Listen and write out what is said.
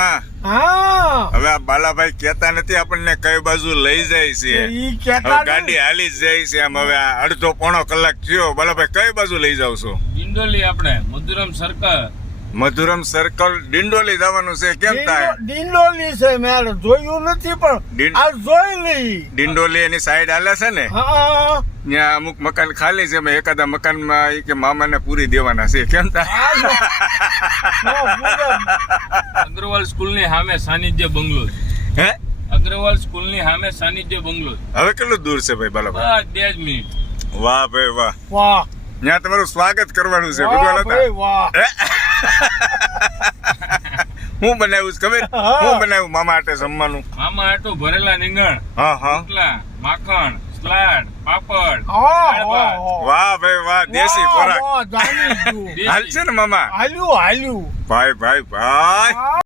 હા, હવે આ બાલાભાઈ કેતા નથી આપણને કઈ બાજુ લઈ જાય છે. હવે ગાડી હાલી જ જાય છે. આમ હવે અડધો પોણો કલાક થયો. બાલાભાઈ કઈ બાજુ લઈ જાવ છો? ડિંડોલી આપણે મધુરમ સર્કલ ડિંડોલી જવાનું છે. કેમ થાય? ડિંડોલી છે મેં જોયું નથી પણ આ જોઈ લઈ. ડિંડોલી એની સાઈડ હાલે છે ને, હા ત્યાં અમુક મકાન ખાલી છે. મેં એકાદા મકાનમાં ઈ કે મામાને પૂરી દેવાના છે. કેમ થાય? અગ્રવાલ સ્કૂલ ની સામે સાનિધ્ય બંગલો. હે, અગ્રવાલ સ્કૂલ ની સામે સાનિધ્ય બંગલો. હવે કેટલું દૂર છે ભાઈ બાલાભાઈ? 2 જ મિનિટ. વાહ ભાઈ વાહ. વાહ ત્યાં તમારું સ્વાગત કરવાનું છે. વાહ ભગવાન ભાઈ વાહ. હું બનાવ્યું છે ખબર? હું બનાવ્યું મામા માટે જમવાનું? મામા આટો ભરેલા રીંગણ, હા હા, રોટલા, માખણ, સલાડ, પાપડ, વાહ, દાળ ભાત. વાહ ભાઈ વાહ. દેશી ખોરાક વાહ, જાણી ગયું. હાલ છે ને મામા? હાલ્યું ભાઈ ભાઈ ભાઈ.